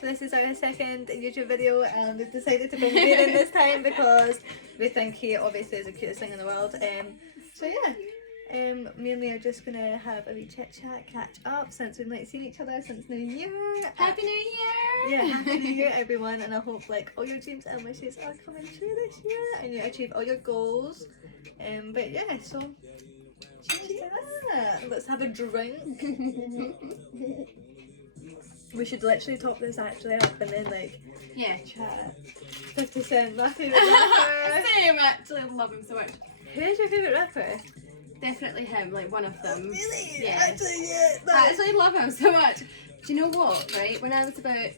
So this is our second YouTube video, and we've decided to go vegan this time because we think he obviously is the cutest thing in the world. So yeah. Me and Leah are just gonna have a wee chit chat, catch up since we've not seen each other since New Year. Happy New Year! Yeah, Happy New Year everyone, and I hope like all your dreams and wishes are coming true this year and you achieve all your goals. But yeah, so cheers to that. Let's have a drink. We should literally top this actually up and then like chat. 50 Cent, my favourite rapper. Same, actually, I love him so much. Who's your favourite rapper? Definitely him, like one of them. Really? Yeah. Actually, yeah. I actually love him so much. Do you know what, right? When I was about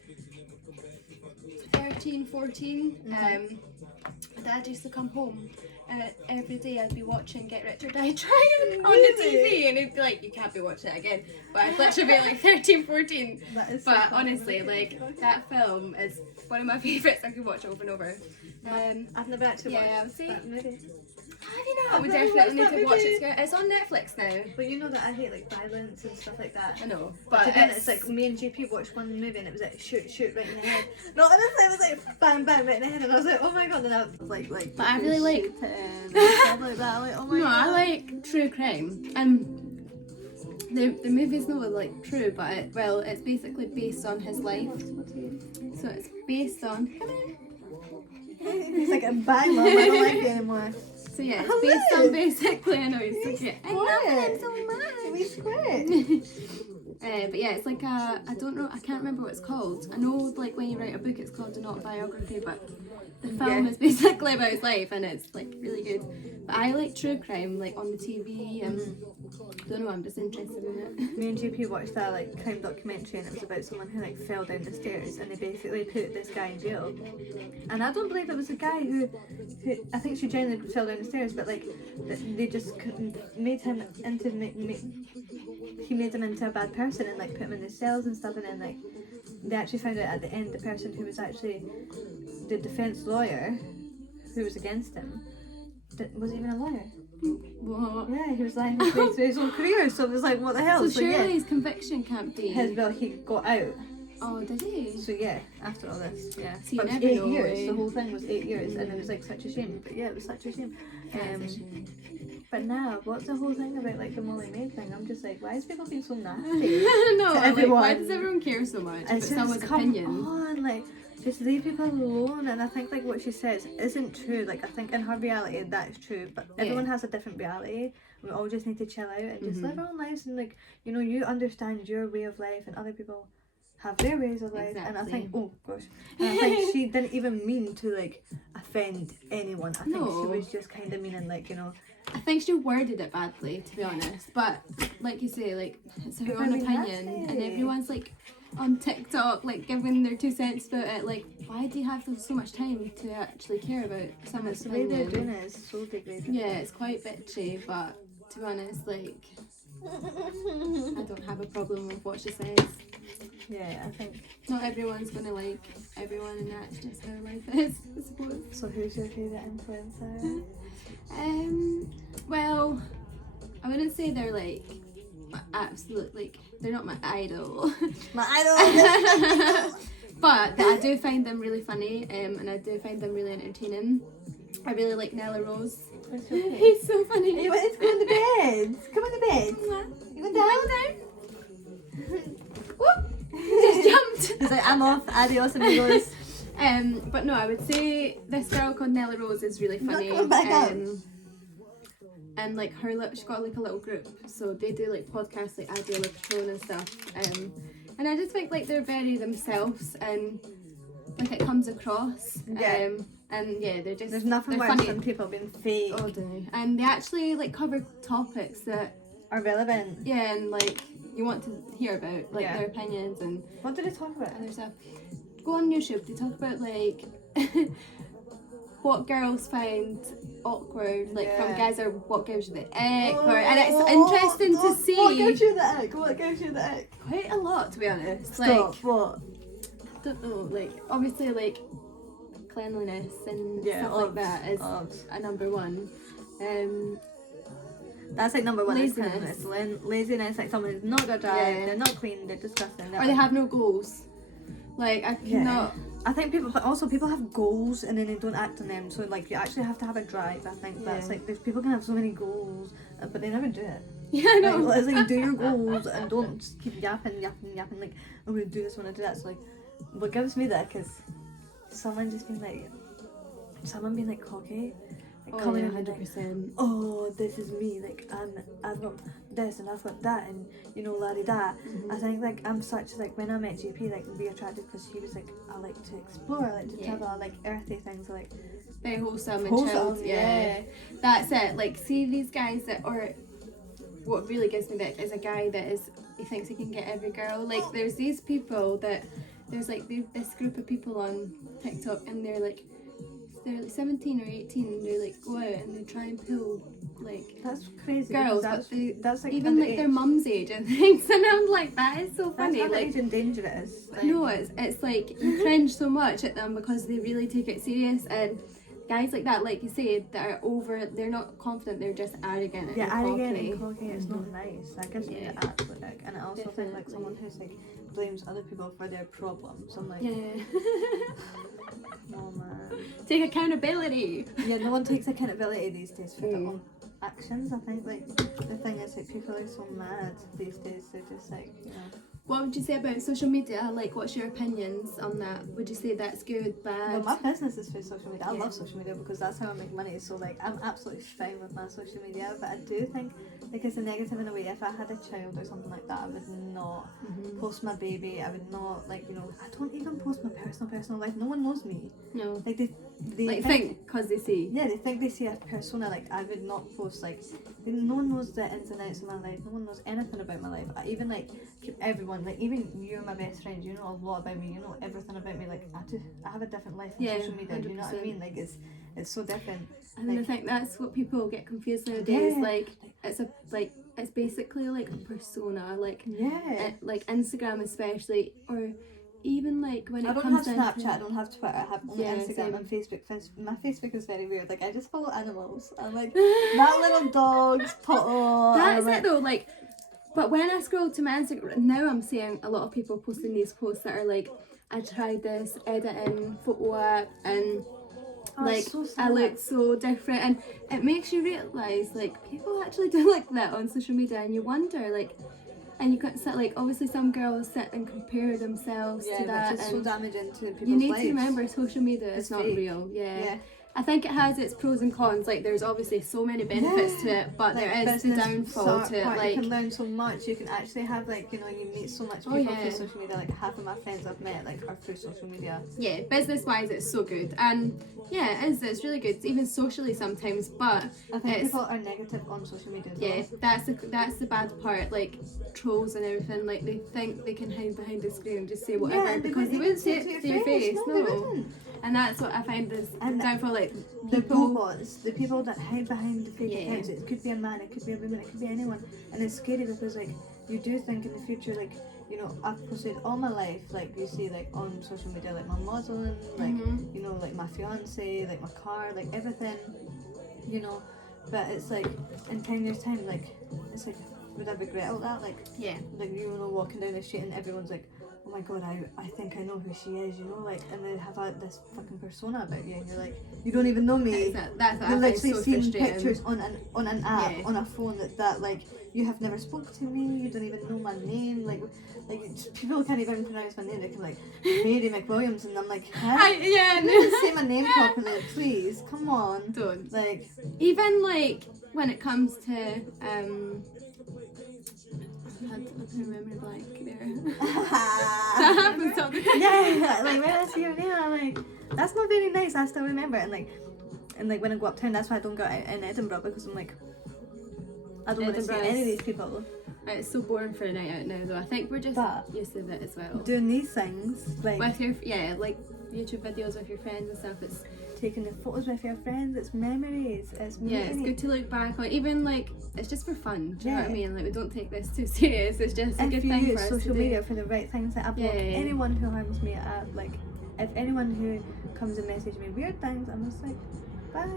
13, 14, my dad used to come home every day. I'd be watching Get Rich or Die Trying on the TV, and he'd be like, you can't be watching it again. But I'd literally be like 13, 14. That is But so honestly, like, that film is one of my favourites. I could watch over and over. I've never actually watched that movie. Have you not? I've We never definitely watched need that to watch movie. it. It's on Netflix now. But you know that I hate like violence and stuff like that. I know, But but it's like me and JP watched one movie and it was like shoot right in the head. No, honestly it was like bang bang right in the head and I was like, oh my god, and I was like But I really like stuff like that. Like, oh my god. I like true crime, and the movie's not like true, but it's basically based on his life. So it's based on. He's like a bang mom, I don't like it anymore. So yeah, it's based on basically. I know he's so cute. I love him so much. We squirt. But yeah, it's like I don't know, I can't remember what it's called. I know like when you write a book it's called an autobiography, but the film is basically about his life and it's like really good. But I like true crime, like on the TV, and I don't know, I'm just interested in it. Me and JP watched that like crime documentary and it was about someone who like fell down the stairs and they basically put this guy in jail. And I don't believe it was a guy who I think she genuinely fell down the stairs, but like they just made him into he made him into a bad person and like put him in the cells and stuff, and then like they actually found out at the end the person who was actually the defense lawyer who was against him was even a lawyer. What? Yeah, he was lying to his own career, so it was like, what the hell? So surely his conviction can't be. He got out. Oh, did he? So yeah, after all this, yeah. See, but it was never 8 know, years. eh? The whole thing was 8 years, and it was like such a shame. But yeah, it was such a shame. But now, what's the whole thing about like the Molly May thing? I'm just like, why is people being so nasty? No, like, everyone? why does everyone care so much about It's just, someone's come opinion? on, like, just leave people alone. And I think like what she says isn't true. Like I think in her reality that is true, but everyone has a different reality. We all just need to chill out and just live our own lives, and like, you know, you understand your way of life and other people have their ways of life. And I think, oh gosh, and I think she didn't even mean to like offend anyone. I think she was just kind of meaning like, you know, I think she worded it badly, to be honest. But like you say, like it's her own opinion, and everyone's like on TikTok, like giving their 2 cents about it. Like, why do you have so much time to actually care about someone's the way they're opinion? doing it is so degrading. Yeah, it's quite bitchy, but to be honest, like I don't have a problem with what she says. Yeah, I think not everyone's gonna like everyone, and that's just how life is, I suppose. so. Who's your favourite influencer? Well, I wouldn't say they're like my absolute, like they're not my idol. My idol. But I do find them really funny, and I do find them really entertaining. I really like Nella Rose. He's so funny. You wanted to go in the bed. Come in the bed. You went down. Just jumped. He's like, I'm off. Adios, amigos. But no, I would say this girl called Nella Rose is really funny. Not coming back up. And like she's got like a little group, so they do like podcasts like I Do Like Tone and stuff. And I just think like they're very themselves, and like it comes across. Yeah. And yeah, they're just, There's nothing they're worse funny. than people being fake. Oh, do. And they actually like cover topics that Are relevant. yeah, and like you want to hear about, like their opinions and What did they talk about? other stuff. Go on YouTube. They talk about like what girls find awkward, like from guys, or what gives you the ick, and it's interesting to see. What gives you the ick? What gives you the ick? Quite a lot, to be honest. Stop. Like, What? I don't know, like obviously like cleanliness and stuff like that is a number one. That's like number one. Laziness. Laziness, like someone who's not got drive, they're not clean, they're disgusting. Or they have no goals. Like, I cannot. I think people have goals and then they don't act on them. So like you actually have to have a drive. I think that's like there's people can have so many goals, but they never do it. Yeah, I know. Like, it's like do your goals and don't just keep yapping. Like I'm gonna do this, I'm gonna do that. So like, what gives me that is someone being like cocky. Like, coming in 100%. oh, this is me, like I've got this and I've got that, and you know, la di da. I think like I'm such like when I met JP, like we attracted because he was like I like to explore, I like to travel, I like earthy things, I like very wholesome and chilled. Yeah, that's it. Like, see these guys that, or what really gives me that is a guy that he thinks he can get every girl. Like, there's these people that there's like this group of people on TikTok and they're like 17 or 18 and they like go out and they try and pull like that's crazy girls, that's like even like their mum's age and things, and I'm like, that is so funny. That's like dangerous. Like, no, it's like you cringe so much at them because they really take it serious, and guys like that, like you say, that are they're not confident, they're just arrogant and arrogant cocky. and cocky. It's not nice. That gives me the absolute ick. And I also think like someone who's like blames other people for their problems. I'm like, no man, take accountability. Yeah, no one takes accountability these days for their own actions. I think like the thing is like people are so mad these days. They're just like, you know. What would you say about social media? Like, what's your opinions on that? Would you say that's good, bad? Well, my business is through social media. I love social media because that's how I make money. So like, I'm absolutely fine with my social media. But I do think like it's a negative in a way. If I had a child or something like that, I would not post my baby. I would not, like, you know, I don't even post my personal life. No one knows me. No. Like they like think because they see. Yeah, they think they see a persona. Like, I would not post like no one knows the ins and outs of my life. No one knows anything about my life. I even like everyone, like even you and my best friend, you know a lot about me. You know everything about me. Like I have a different life on social media. 100%. You know what I mean? Like it's so different. And like, I think that's what people get confused nowadays. Like it's basically like a persona. Like like Instagram especially, or even like when it comes to Snapchat, I don't have Twitter, I have only Instagram same. and Facebook. My Facebook is very weird. Like I just follow animals. I'm like that little dog's puddle. That's it though. Like, but when I scroll to my Instagram now, I'm seeing a lot of people posting these posts that are like, I tried this editing photo app and like so I look so different, and it makes you realise like people actually do like that on social media, and you wonder like. And you can sit like obviously some girls sit and compare themselves to that, which is so damaging to people's you need lives. to remember social media is not fake. Real. Yeah. I think it has its pros and cons. Like there's obviously so many benefits to it, but like, there is the downfall to it. Like you can learn so much. You can actually have like, you know, you meet so much people through social media. Like half of my friends I've met like are through social media. Yeah, business wise it's so good, and yeah, it is. It's really good, even socially sometimes. But I think people are negative on social media. Yeah, that's the bad part. Like trolls and everything. Like they think they can hide behind the screen and just say whatever because they wouldn't say it to your face. No. And that's what I find is downfall. Like the robots, the people that hide behind the fake accounts. It could be a man, it could be a woman, it could be anyone, and it's scary because like you do think in the future, like, you know, I've posted all my life, like you see, like on social media, like my modeling, like you know, like my fiance, like my car, like everything, you know. But it's like in 10 years' time, like it's like, would I regret all that? Like like you know, walking down the street and everyone's like, oh my god, I think I know who she is, you know, like, and they have this fucking persona about you, and you're like, you don't even know me. You're literally seeing pictures on an app, on a phone that like you have never spoke to me, you don't even know my name, like people can't even pronounce my name. They can like Mary McWilliams, and I'm like, say my name properly, please, come on. Don't. Like even like when it comes to I can't remember blank there. That happens all the time. Yeah, like when I see your name, I'm like, that's not very nice. I still remember it, and like when I go uptown, that's why I don't go out in Edinburgh, because I'm like, I don't want to see any of these people. It's so boring for a night out now, though. I think we're just used to it as well. Doing these things, like with your like YouTube videos with your friends and stuff. It's taking the photos with your friends. It's memories. It's it's good to look back on. Even like it's just for fun. Do you know what I mean? Like we don't take this too serious. It's just a good thing for us to do. Social media for the right things. Like I block anyone who harms me. Like if anyone who comes and messages me weird things, I'm just like, bye.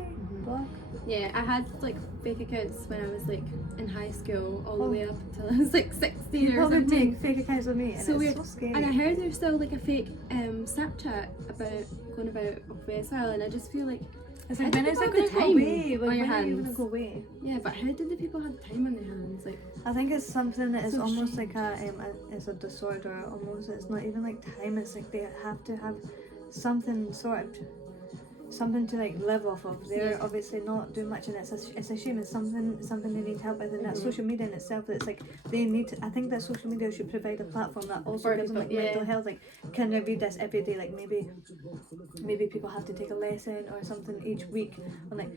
block. Yeah, I had like fake accounts when I was like in high school all the Oh. way up until I was like 16 or People would something. make fake accounts with me, and So it's weird. so scary. And I heard there's still like a fake Snapchat going about as well, and I just feel like it's how like, did when is people it going have to the go time away? on When your are you hands? going to go away? Yeah, but how did the people have time on their hands? Like, I think it's something that is So almost like it's a disorder. Almost, it's not even like time. It's like they have to have something sorted, something to like live off of. They're Yeah. obviously not doing much, and it's a shame. It's something they need help with, and that social media in itself. It's like they need to. I think that social media should provide a platform that also For gives them like people, yeah. mental health. Like, can I read this every day? Like maybe people have to take a lesson or something each week. I'm like,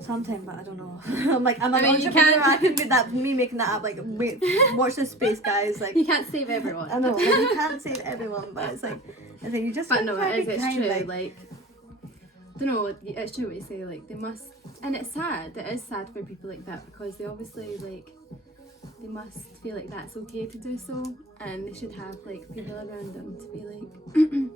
sometime, but I don't know. I'm like, I'm an I mean, you entrepreneur. can't- I can do that. Me making that up. Like, wait, watch this space, guys. Like, you can't save everyone. I know, like, you can't save everyone, but it's like, I think you just. But gotta no, try to it is. be It's kind, true. Like, don't know. It's true what you say. Like, they must, and it's sad. It is sad for people like that because they obviously like they must feel like that's okay to do so, and they should have like people around them to be like,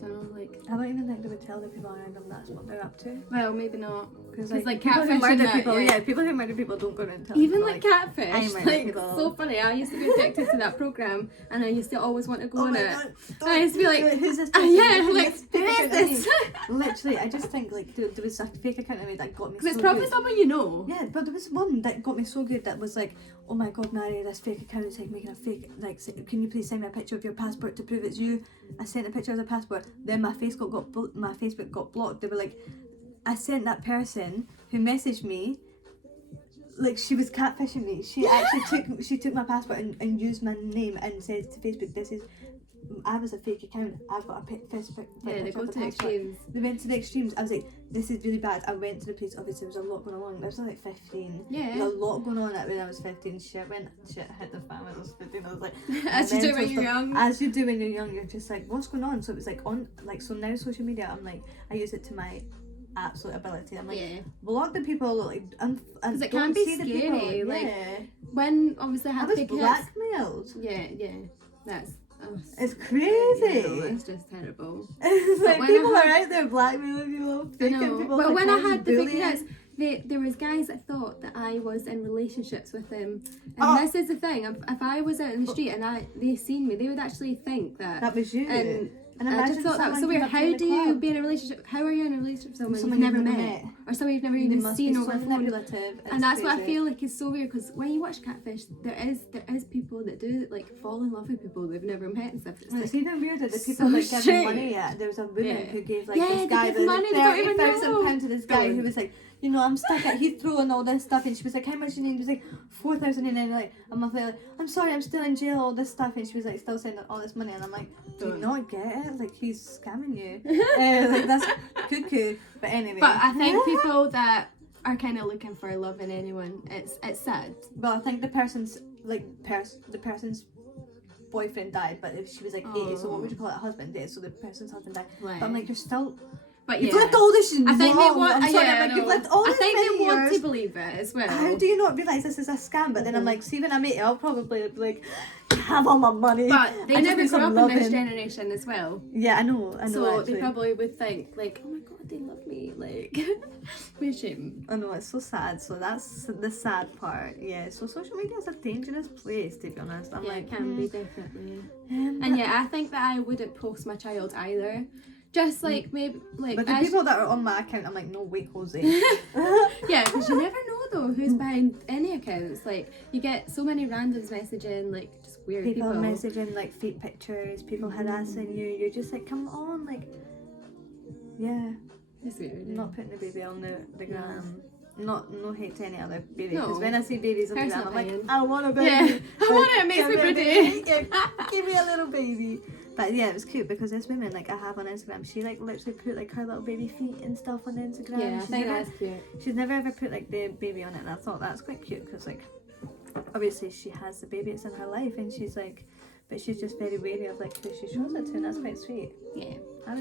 don't know, like. I don't even think they would tell the people around them that's what they're up to. Well, maybe not. Because like people who catfish murder and that, people, yeah. people who murder people don't go around telling Even people, like catfish, I murder like people. so funny. I used to be addicted to that program, and I used to always want to go Oh on my it. god! And I used to be like, who's this? yeah, person? like who Fake is account of me. this? Literally, I just think like there was a fake account of me that got me. Because So it's probably good. someone you know. Yeah, but there was one that got me so good that was like, oh my god, Mary, this fake account is like making a fake, like, can you please send me a picture of your passport to prove it's you? I sent a picture of the passport, then my Facebook got blocked. They were like, I sent that person who messaged me, like she was catfishing me. She actually took my passport and used my name and said to Facebook, this is, I was a fake account. I've got a Facebook. Yeah, they picture go of the to passport." extremes. They went to the extremes. I was like, this is really bad. I went to the police. Obviously, there was a lot going on. I was like 15. Yeah. There was a lot going on when I was 15. Shit hit the fan when I was 15. I was like, As you do when mental you're stuff. young. As you do when you're young, you're just like, what's going on? So it was like so now social media, I'm like, I use it to my absolute ability. I'm like, Yeah. block the people, like, and 'Cause it don't can be see the scary, people. like, Yeah. When obviously I I had was fake accounts. blackmailed. Yeah. That's. It's Yeah, crazy. no, it's just terrible. It's like when people I are out there blackmailing people, I faking know. people. Well, when I had the fake bullying. accounts, there was guys that thought that I was in relationships with them, and Oh. this is the thing. If I was out in the street and they seen me, they would actually think That was you. And I imagine just thought that was so someone weird. came up to How you in do the you club. be in a relationship? How are you in a relationship with someone Someone you've never you've never met, met. or someone you've never They even must seen be over so phone? manipulative. And that's what I crazy. feel like is so weird because when you watch Catfish, there is people that do like fall in love with people they've never met and stuff. It's And it's like, even weirder. The so people that give strange. money. Yeah, there was a woman Yeah. who gave like Yeah, this they guy give money, they don't even know. £30,000 to this guy who Brilliant. was like, you know, I'm stuck at Heathrow and all this stuff, and she was like, how much do you need? He was like, 4,000, and then like a month later, like, I'm sorry, I'm still in jail, all this stuff, and she was like, still sending all this money, and I'm like, do you Don't. not get it? Like, he's scamming you. Like, that's cuckoo. But anyway. But I think people that are kind of looking for love in anyone, it's sad. Well, I think the person's boyfriend died, but if she was like 80, so what would you call it? A husband dead, so the person's husband died. Right. But I'm like, you're still. But You've yeah, lived all this I think long. they want. I'm sorry, yeah, I'm I like, you've know. lived all I this think many they want years. to believe it as well. How do you not realise this is a scam? But then I'm like, see, when I'm 80, I'll probably be like, have all my money. But they I just never need grew some up in this loving. generation as well. Yeah, I know. So actually. they probably would think like, oh my god, they love me. Like, we shame. I know, it's so sad. So that's the sad part. Yeah. So social media is a dangerous place, to be honest. I'm Yeah, like, it can be definitely. but- And yeah, I think that I wouldn't post my child either. Just like maybe like. But the as- people that are on my account, I'm like, no, wait, Jose. Yeah, because you never know though who's behind any accounts. Like you get so many randoms messaging like just weird people people. messaging like feet pictures, people harassing you. You're just like, come on, like, yeah. It's weird. Not putting the baby on the gram. No hate to any other baby. No. Because when I see babies on the gram, Personal I'm like, opinion. I want a baby. Yeah, I want it. It makes give me a pretty. baby. Give me a little baby. But yeah, it was cute because this woman, like I have on Instagram, she like literally put like her little baby feet and stuff on Instagram. Yeah, I She's think never- that's cute. She's never ever put like the baby on it, and I thought that's quite cute because like obviously she has the baby, it's in her life, and she's like, but she's just very wary of like who she shows it to, and that's quite sweet. Yeah. I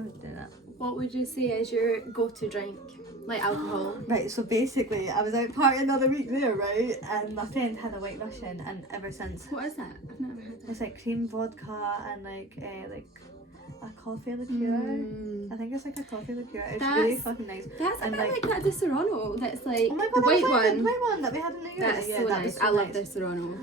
would do that. What would you say is your go-to drink? Like alcohol? Right, so basically I was out partying the other week there, right, and my friend had a White Russian, and ever since What is that? I've never heard of it's like cream vodka and like a coffee liqueur. I think it's like a coffee liqueur. It's really fucking nice. That's a And, bit like- like that Di Serrano. That's like Oh my god, the that white was like one. the white one that we had in New York. That's Yeah, so that nice. was so I love nice. Di Serrano.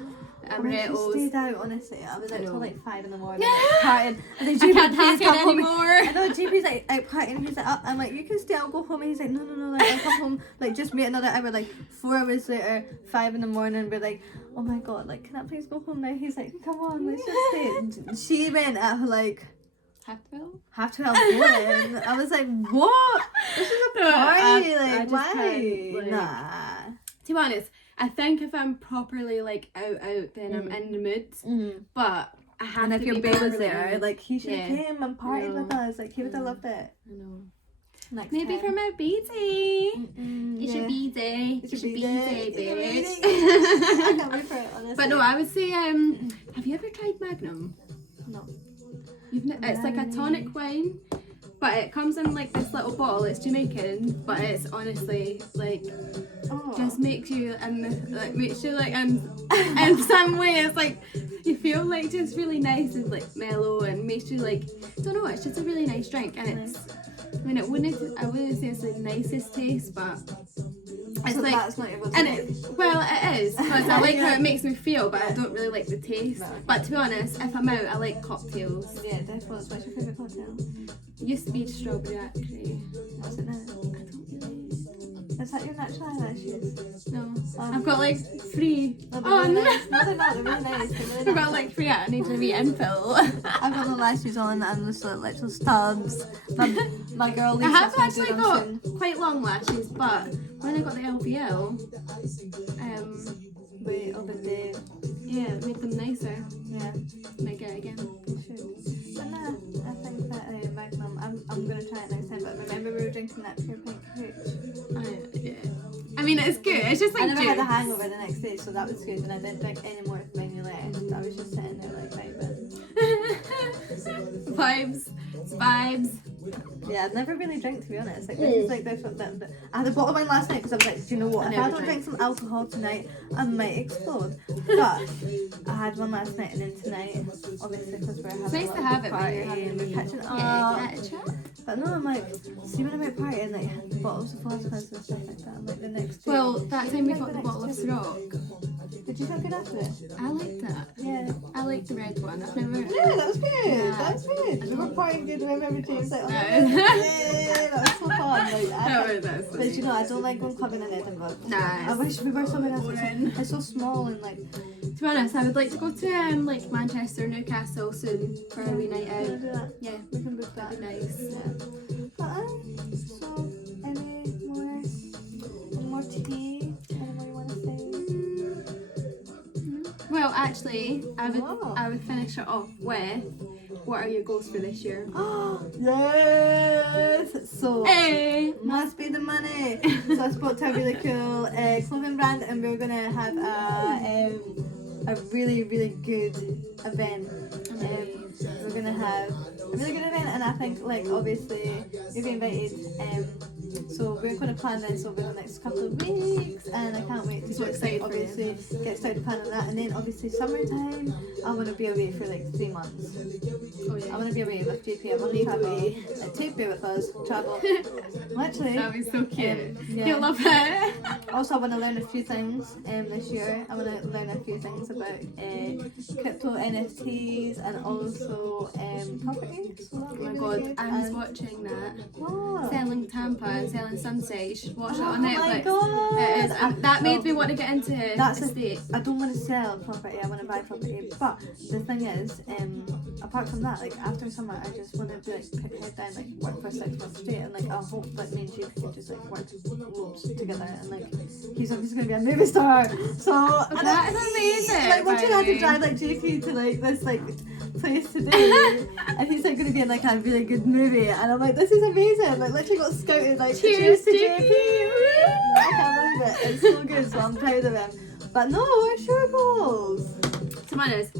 We just Amaretto's. stayed out, honestly. I was I out till know. like 5 in the morning, like, partying. And then I JP, can't please hack it come home. anymore. I know, JP's like out partying. He's like, I'm like, you can stay, I'll go home. And he's like, no, like, I'll come home. Like, just wait another hour. Like, 4 hours later, 5 in the morning, we're like, oh my god, like, can I please go home now? He's like, come on, let's just stay. She went at like half 12 morning. I was like, what? This is a party. I Like, just why? can't, like- Nah. To be honest, I think if I'm properly like out, then I'm in the mood. But I have And to if your be babe was balanced. there, like, he should have Yeah. came and partied No. with us. Like, he would have loved it. I know. Next Maybe time. for my B-day. It's It's your B-day. It's your B-day, bitch. I can't wait for it, honestly. But no, I would say, have you ever tried Magnum? No. It's like a tonic wine, but it comes in like this little bottle. It's Jamaican, but it's honestly like Oh. just makes you in some way it's like you feel like just really nice and like mellow and makes you like, don't know, it's just a really nice drink. And it's, I mean, I wouldn't say it's the nicest taste, but it's So like, that's not your go-to and drink. well, it is because I like how it makes me feel, but I don't really like the taste. Right. But to be honest, if I'm out, I like cocktails. Yeah, definitely. What's your favourite cocktail? It used to be strawberry actually. What's it now? I don't really. Is that your natural eyelashes? No, I've got like 3. No, they're Oh really no, nice. No, they're not. They're really nice. They're really I've got natural. like 3. I need to be infill. I've got the lashes on and just like little stubs. My girl I Lisa have sends me actually them got soon. quite long lashes, but when I got the LVL, Wait, over there. yeah, it made them nicer. Yeah, Might get it again. you should. But nah, I think that Magnum, I'm gonna try it next time. But remember we were drinking that pure pink hooch. Yeah. I mean, it's good. It's just like I never had a juice. hangover the next day, so that was good. And I didn't drink any more when you left. I was just sitting there like, right, but Vibes. yeah, I've never really drank, to be honest. Like, this is like this. I had a bottle of wine last night because I was like, do you know what? I If I never don't drink. drink some alcohol tonight, I might explode. But I had one last night, and then tonight, obviously, because we're having It's nice a to little have bit it party, when we're catching up. Yeah, catch up. But no, I'm like, see when I'm out partying, like bottles of vodka and stuff like that. I'm like the next day. Well, that time we Like got the next bottle of day. Ciroc. Did you feel good after it? I liked that. Yeah. I like the red one. I've never. Yeah, that was good. Yeah. That was good. We were partying good. And I remember James like, oh, No. yeah, that was so fun. Like, That's but you know, I don't like going clubbing in Edinburgh. Nah, I wish we were somewhere else. boring. It's so small and like. To be honest, I would like to go to like Manchester, Newcastle soon for a wee night Can we out. do that? Yeah, We can book that. that'd be nice. Yeah. But so any more tea? Any more you want to say? Well, actually, Wow. I would finish it off with, what are your goals for this year? Yes. So. Hey! Must be the money. So I spoke to a really cool clothing brand, and we're gonna have a really good event. We're gonna have a really good event, and I think like obviously you'll be invited. So we're gonna plan this over the next couple of weeks, and I can't wait to So just excited like, for you. obviously get started planning that, and then obviously summertime I want to be away for like 3 months. Oh I yeah. want to be away with JP. I want to travel. Take me with us. Travel. Literally. That'd be so cute. Yeah. You'll love it. Also, I want to learn a few things this year. I want to learn a few things about crypto NFTs and also property. So that'll Oh be my really god, good. I was And- watching that. What? Selling Tampa and Selling Sunset. You should watch it Oh on my Netflix. god! It is, and that made me want to get into That's estate. I don't want to sell property. I want to buy property. But the thing is, apart from that, like after summer, I just want to like put head down, like work for 6 months straight, and like I hope like me and JP can just like work loads together, and like he's obviously gonna be a movie star. So and That I- is amazing, Like watching by I had the to way. drive like JP to like this like place today, and he's like gonna be in like a really good movie, and I'm like, this is amazing. Like literally got scouted like Cheers, to JP. I can't believe it. It's so good. So I'm proud of him. But no, what's your goals? To be honest,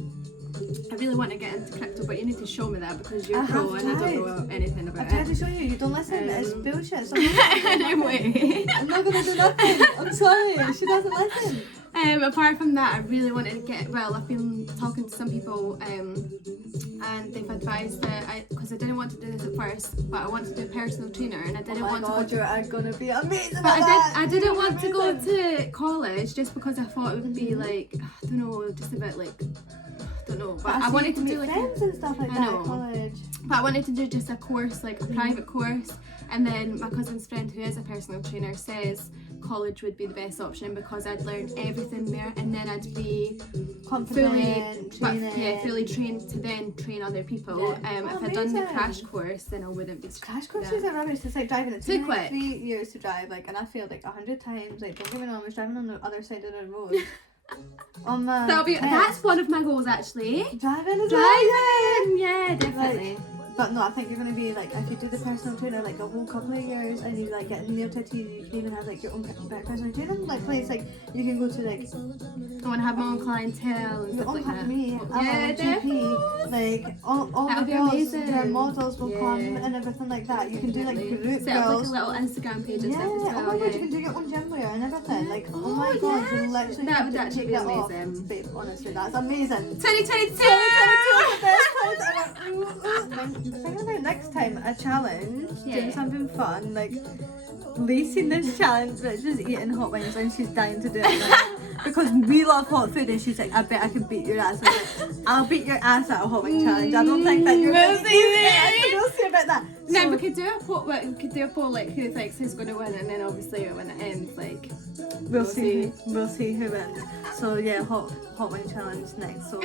I really want to get into crypto, but you need to show me that because you're I pro have and I tried. don't know anything I about tried it. to show you. You don't listen. It's bullshit. So I'm Anyway. not gonna do nothing. I'm sorry. She doesn't listen. Apart from that, I really wanted to get, well, I've been talking to some people and they've had advised that because I didn't want to do this at first, but I wanted to do a personal trainer, and I didn't want to go to. You're gonna be amazing. But I didn't want to go to college just because I thought it would be like, I don't know, just a bit like, I don't know. But I wanted to do like friends and stuff like that at college. But I wanted to do just a course, like a private course, and then my cousin's friend who is a personal trainer says college would be the best option because I'd learn everything there, and then I'd be fully trained to then train other people. If I'd done the crash course, then I wouldn't be. Crash courses are rubbish. It's like driving. It too took quick. 3 years to drive, like, and I failed like 100 times. Like, don't get me wrong, I was driving on the other side of the road. On my That's one of my goals actually. Driving, yeah, definitely. Like, but no, I think you're gonna be like, if you do the personal trainer like a whole couple of years, and you like get nail tattoos, you can even have like your own personal trainer like place. Like you can go to like, I want to have my own clientele and stuff like that. Me, I'm a GP. Like all the girls, their models will come and everything like that. You can do like group set up girls. like a little Instagram page and stuff as well. Oh my god, you can do your own gym wear and everything. Like oh my god, you literally that would can actually take be that amazing. off. Babe, honestly, that's amazing. 2022. 2022 is the best time. Thinking about next time a challenge, doing something fun, like Lacey this challenge, which is eating hot wings, and she's dying to do it now. Because we love hot food, and she's like, I bet I can beat your ass. Like, I'll beat your ass at a hot wing challenge. I don't think that you're going to do it. We'll see about that. No, So, we could do a poll like who thinks who's going to win, and then obviously when it ends, like we'll see who wins. So yeah, hot wing challenge next. So